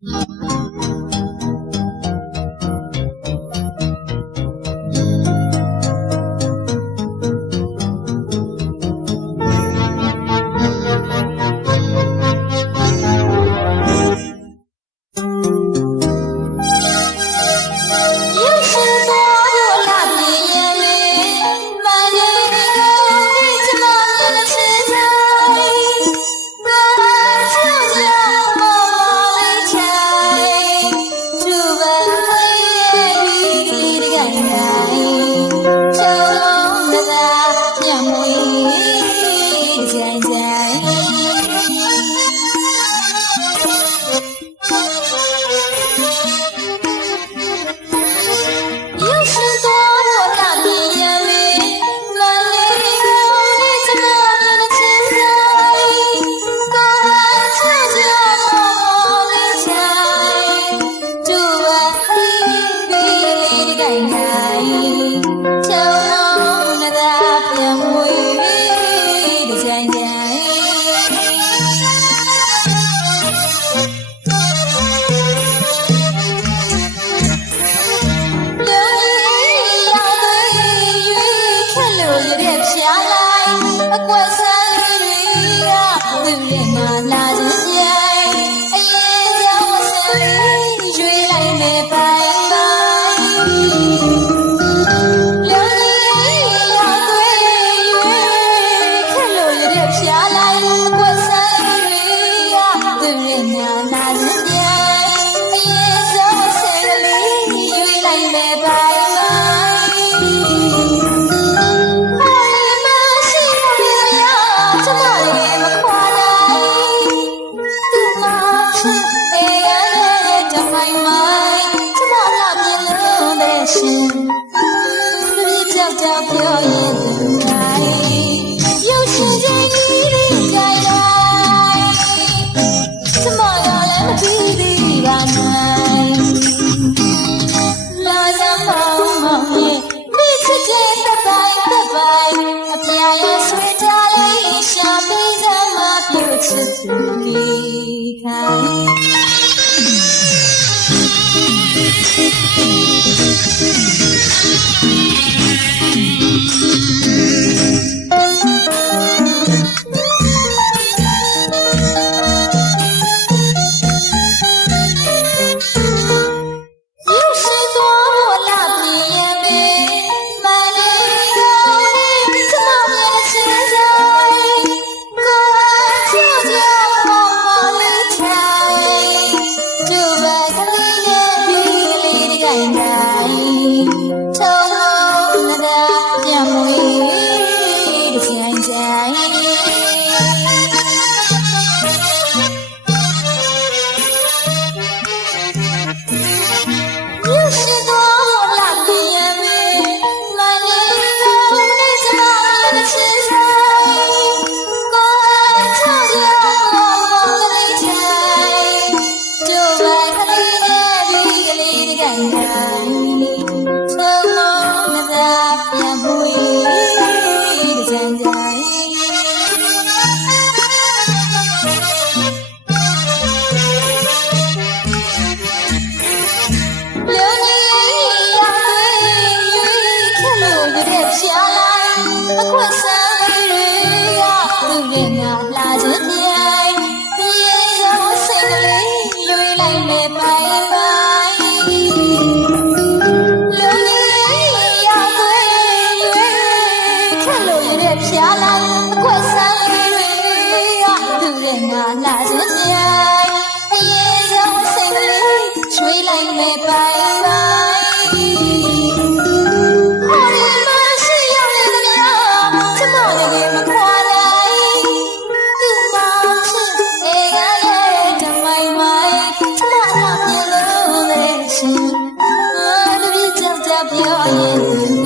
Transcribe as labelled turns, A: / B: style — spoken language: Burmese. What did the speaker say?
A: Música amor. my life. ရှင်စပြည့်ကြောက်တာပြောရင်တိုင်းရုပ်ရှင်ချင်းကြီးလေးကြိုက်တိုင်းစမတော်လည်းမကြည့်သေးပါနိုင်လာစမောင်းမောင်းလေးမိချစ်တဲ့တပိုင်တပိုင်အပြာရဲ့ဆွေးတားလေးရှာပေးစမတို့ချစ်သူလေးတိုင်း Thank you. ဖျားလိုက်အခွက်ဆိုင်တွေရသူတွေငါလာခြင်းမြိုင် you